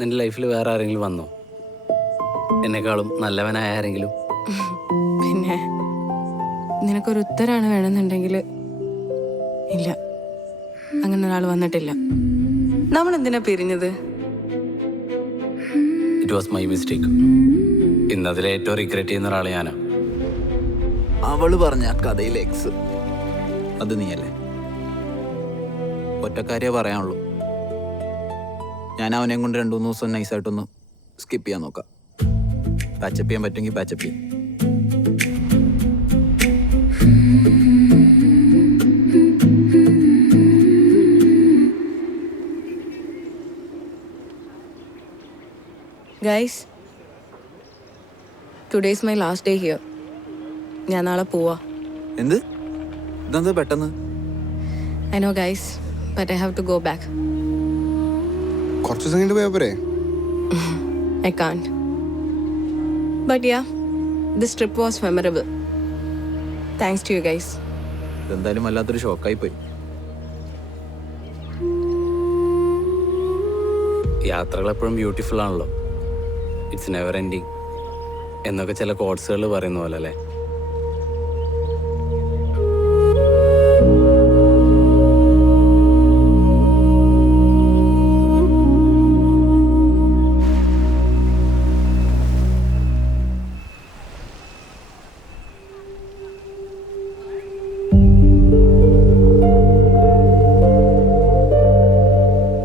നിന്റെ ലൈഫിൽ വേറെ ആരെങ്കിലും വന്നോ? എന്നെക്കാളും നല്ലവനായ ആരെങ്കിലും? പിന്നെ നിനക്കൊരു ഉത്തരാണ് വേണമെന്നുണ്ടെങ്കിൽ ഇല്ല, അങ്ങനെ ഒരാൾ വന്നിട്ടില്ല. നമ്മൾ എന്തിനാ പിരിഞ്ഞത്? It was my mistake. ഇന്നതിലെ ഏറ്റവും റിഗ്രറ്റ് ചെയ്യുന്ന ഒരാൾ ഞാനാ. അവള് പറഞ്ഞ കഥയിലെ എക്സ് അത് നീയല്ലേ? ഒറ്റക്കാരിയെ പറയാനുള്ളൂ. ഞാൻ അവനെ കൊണ്ട് 2-3 ദിവസം നൈസായിട്ടൊന്ന് സ്കിപ്പ് ചെയ്യാൻ നോക്കാം. പാച്ചപ്പ് ചെയ്യാൻ പറ്റുമെങ്കിൽ പാച്ചപ്പ് ചെയ്യും. Guys, today is my last day here. ഞാൻ നാളെ പോവാ. എന്ത്? ഇതെന്താ പെട്ടെന്ന്? I know guys, but I have to go back. കുറച്ച് ദിവസം കഴിഞ്ഞിട്ട് പോയാൽ പോരെ? I can't. But yeah, this trip was memorable. Thanks to you guys. ഇതെന്തായാലും വല്ലാത്തൊരു ഷോക്കായി പോയി. യാത്രകൾ എപ്പോഴും ബ്യൂട്ടിഫുൾ ആണല്ലോ. ഇറ്റ്സ് നെവർ എൻഡിങ് എന്നൊക്കെ ചില കോഡ്സുകൾ പറയുന്ന പോലെ അല്ലേ?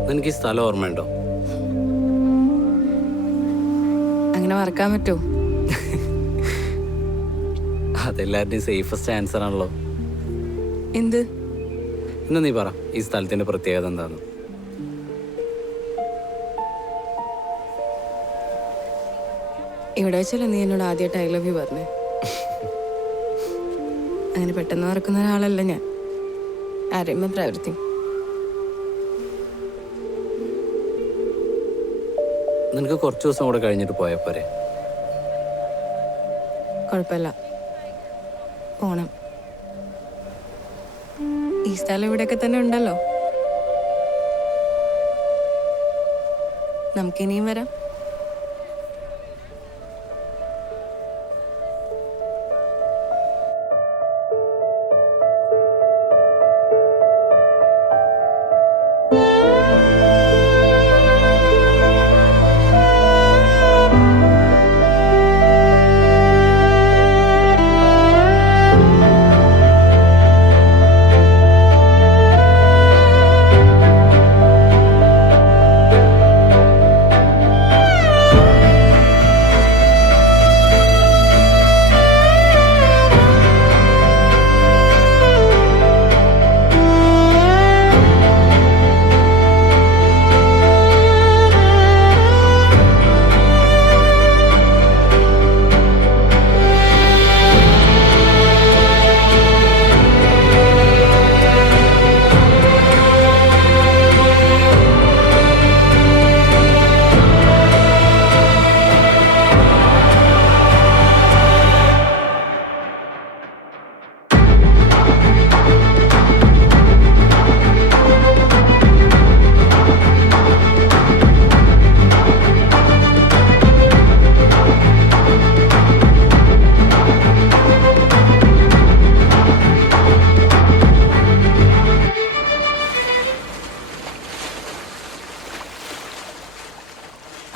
നിനക്ക് ഈ സ്ഥലം ഓർമ്മയുണ്ടോ? അങ്ങനെ മറക്കാൻ പറ്റുമോ? അതെല്ലാവരുടെയും സേഫസ്റ്റ് ആൻസർ ആണല്ലോ. എന്ത്? ഇന്ന് നീ പറ, ഈ സ്ഥലത്തിന്റെ പ്രത്യേകത എന്താന്ന്? ഇവിടെ വെച്ചല്ലേ നീ എന്നോട് ആദ്യമായിട്ട് ഐ ലവ് യു പറഞ്ഞേ. അങ്ങനെ പെട്ടെന്ന് മറക്കുന്ന ഒരാളല്ല ഞാൻ. I remember everything. നിനക്ക് കുറച്ച് ദിവസം കൂടെ കഴിഞ്ഞിട്ട് പോയാൽ പോരെ? കുഴപ്പമില്ല, പോണം. ഈ സ്ഥലം ഇവിടെയൊക്കെ തന്നെ ഉണ്ടല്ലോ. നമുക്കിനിയും വരാം.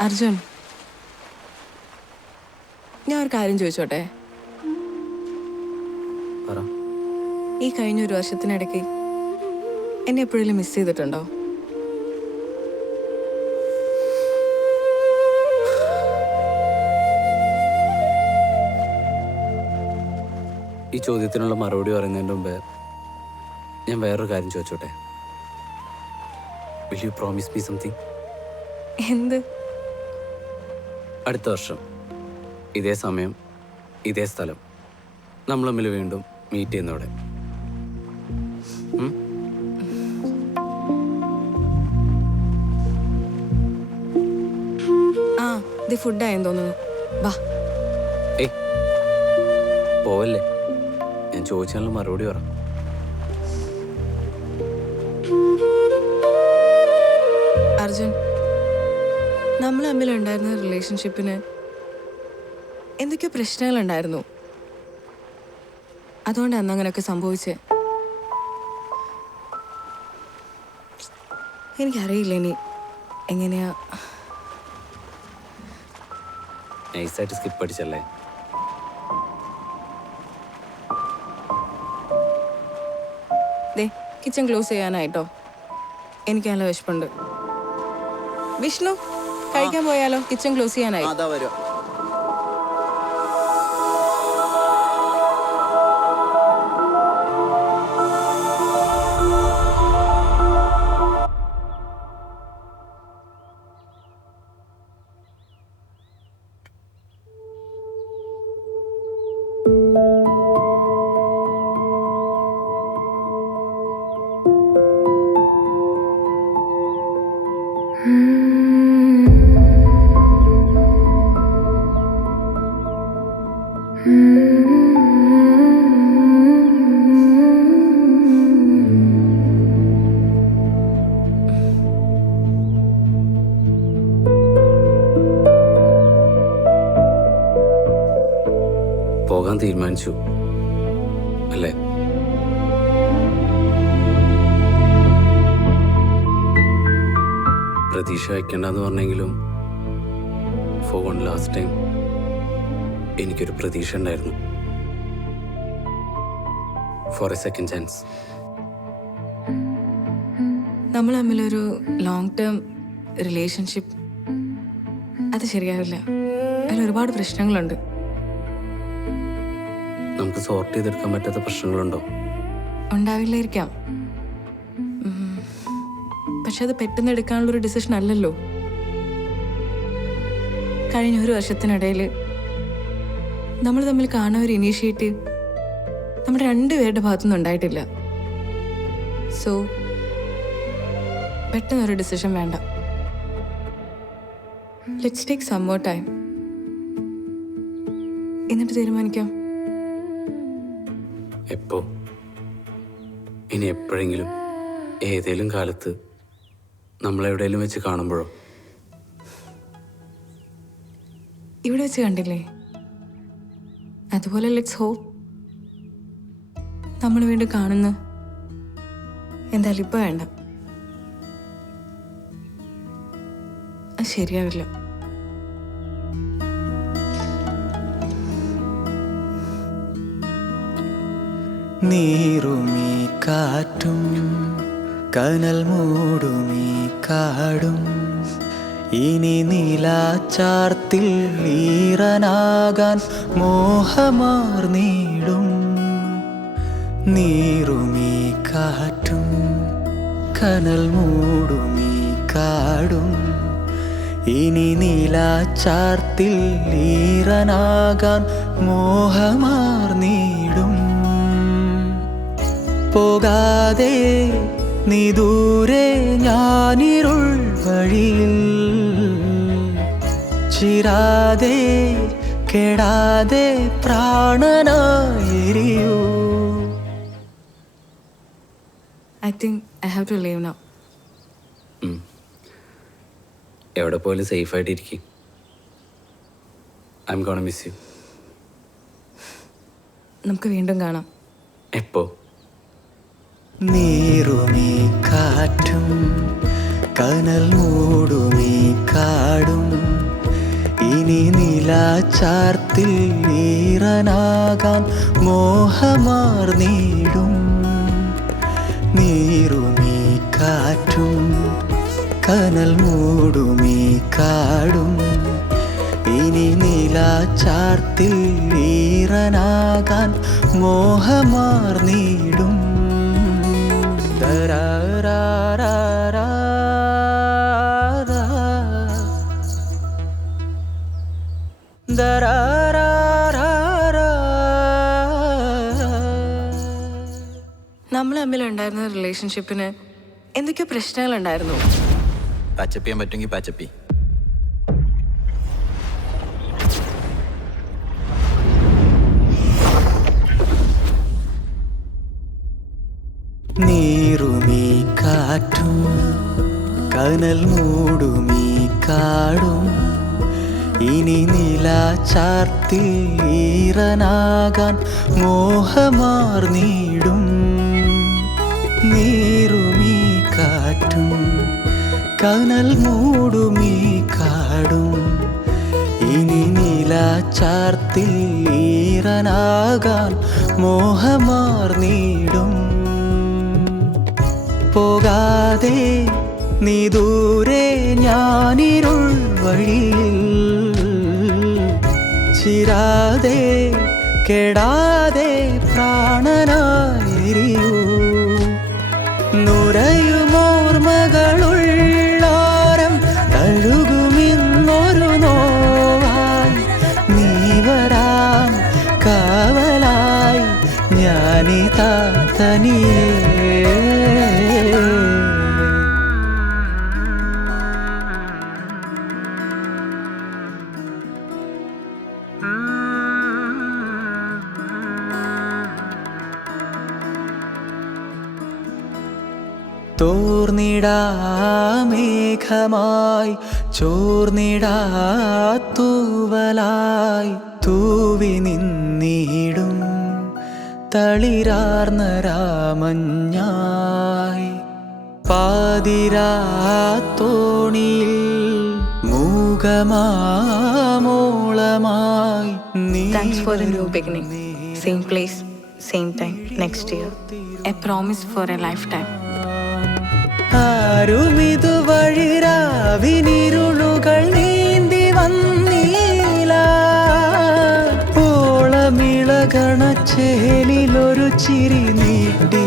അർജുൻ, ഞാൻ ഒരു കാര്യം ചോദിച്ചോട്ടെ? പറ. ഈ കഴിഞ്ഞ ഒരു വർഷത്തിനിടയ്ക്ക് എന്നെ എപ്പോഴെങ്കിലും മിസ് ചെയ്തിട്ടുണ്ടോ? ഈ ചോദ്യത്തിനുള്ള മറുപടി പറയുന്നതിന് മുമ്പ് ഞാൻ വേറൊരു കാര്യം ചോദിച്ചോട്ടെ? Will you promise me something? എന്ത്? അടുത്ത വർഷം ഇതേ സമയം ഇതേ സ്ഥലം നമ്മൾ തമ്മിൽ വീണ്ടും മീറ്റ് ചെയ്യുന്നവിടെ. ആ, ഇത് ഫുഡായെന്ന് തോന്നുന്നു. വാ. ഏയ് പോവല്ലേ, ഞാൻ ചോദിച്ചാലും മറുപടി പറ. അർജുൻ, നമ്മൾ തമ്മിലുണ്ടായിരുന്ന റിലേഷൻഷിപ്പിന് എന്തൊക്കെയോ പ്രശ്നങ്ങളുണ്ടായിരുന്നു. അതുകൊണ്ടാണ് അന്ന് അങ്ങനെയൊക്കെ സംഭവിച്ചേ. എനിക്കറിയില്ല ഇനി എങ്ങനെയാ. നൈസായിട്ട് സ്കിപ്പ് അടിച്ചല്ലേ? ദേ കിച്ചൺ ക്ലോസ് ചെയ്യാനായിട്ടോ. എനിക്ക് നല്ല വിശപ്പുണ്ട്. വിഷ്ണു കഴിക്കാൻ പോയാലോ? കിച്ചൺ ക്ലോസ് ചെയ്യാനായി. അതാ വരും. പോകാൻ തീരുമാനിച്ചു അല്ലേ? പ്രതീക്ഷ വയ്ക്കണ്ടെന്ന് പറഞ്ഞെങ്കിലും ഫോർ വൺ ലാസ്റ്റ് ടൈം എനിക്കൊരു പ്രതീക്ഷ ഉണ്ടായിരുന്നു. For a second chance. നമ്മൾ തമ്മിലൊരു ലോങ് ടേം റിലേഷൻഷിപ്പ് അത് ശരിയാവില്ല. അതിൽ ഒരുപാട് പ്രശ്നങ്ങളുണ്ട്. നമുക്ക് സോർട്ട് ചെയ്തെടുക്കാൻ പറ്റാത്ത പ്രശ്നങ്ങളുണ്ടോ? ഉണ്ടാവില്ലായിരിക്കാം. പക്ഷെ അത് പെട്ടെന്ന് എടുക്കാനുള്ളൊരു ഡിസിഷൻ അല്ലല്ലോ. കഴിഞ്ഞ ഒരു വർഷത്തിനിടയിൽ നമ്മൾ തമ്മിൽ കാണാൻ ഒരു ഇനീഷ്യേറ്റീവ് നമ്മുടെ രണ്ടുപേരുടെ ഭാഗത്തുനിന്ന് ഉണ്ടായിട്ടില്ല. സോ പെട്ടെന്നൊരു ഡിസിഷൻ വേണ്ട. Let's take some more time. എന്നിട്ട് തീരുമാനിക്കാം. എപ്പോ? ഇനി എപ്പോഴെങ്കിലും ഏതേലും കാലത്ത് നമ്മളെവിടെയെങ്കിലും വെച്ച് കാണുമ്പോഴോ? ഇവിടെ വെച്ച് കണ്ടില്ലേ? അതുപോലെ ലെറ്റ്സ് ഹോപ്പ് നമ്മൾ വീണ്ടും കാണുന്നു. എന്തായാലും ഇപ്പൊ വേണ്ട. അത് ശരിയാവില്ല. നീറുമീ കാറ്റും കനൽ മൂടുമീ കാടും ഇനി നിലാച്ചാർത്തിൽ ഈറനാകാൻ മോഹമാർന്നിടും. നീറുമീ കാറ്റും കനൽ മൂടുമീ കാടും ഇനി നിലാച്ചാർത്തിൽ ഈറനാകാൻ മോഹമാർന്നിടും. പോകാതെ നീ ദൂരെ ഞാനിരുൾ വഴിയിൽ ചിരാതെ കെടാതെ പ്രാണനായിരിയൂ. I think I have to leave now. എവിടെ പോയാലും സേഫായിട്ടിരിക്കും. I am gonna miss you. നമുക്ക് വീണ്ടും കാണാം. എപ്പോ? നീറുമീ കാറ്റും കനൽ മൂടുമീ കാടും ഇനി നിലാച്ചാർത്തിൽ ഈറനാകാൻ മോഹമാർന്നിടും. നീറുമീ കാറ്റും കനൽ മൂടുമീ കാടും ഇനി നിലാച്ചാർത്തിൽ ഈറനാകാൻ മോഹമാർന്നിടും. നമ്മൾ തമ്മിലുണ്ടായിരുന്ന റിലേഷൻഷിപ്പിന് എന്തൊക്കെയോ പ്രശ്നങ്ങളുണ്ടായിരുന്നു. പാച്ചപ്പ് ചെയ്യാൻ പറ്റുമെങ്കിൽ പാച്ചപ്പി. നീറുമീ കാറ്റും കനൽ മൂടുമീ കാടും ഇനി നിലാചാർത്തിൽ ഈറനാകാൻ മോഹമാർന്നിടും. നീറുമീ കാറ്റും കനൽ മൂടുമീ കാടും ഇനി നിലാചാർത്തിൽ ഈറനാകാൻ മോഹമാർന്നിടും. പോകാതെ നീ ദൂരെ ഞാനിരുൾ വഴിയിൽ ചിരാതെ കെടാതെ പ്രാണനായിരിയൂ. നുരയുമോർമകളുള്ളോരം തഴുകുമിന്നൊരു നോവായി നീ വരാൻ കാവലായി ഞാനിതാ തനിയേ. തോർന്നിടാമേഘമായി ചോർന്നിടാത്തൂവലായി തൂവി നിന്നിടും തളിരാർന്ന രാമഞ്ഞായി. പാതിരാത്തോണിയിൽ മൂകമാമോളമായി നീ Thanks for a new beginning. Same place, same time, next year. A promise for a lifetime. ആരുമിതുവഴിരാവിനിരുളുകൾ നീന്തി വന്നീല. ഓളമിളകണച്ചേലിലൊരു ചിരി നീട്ടി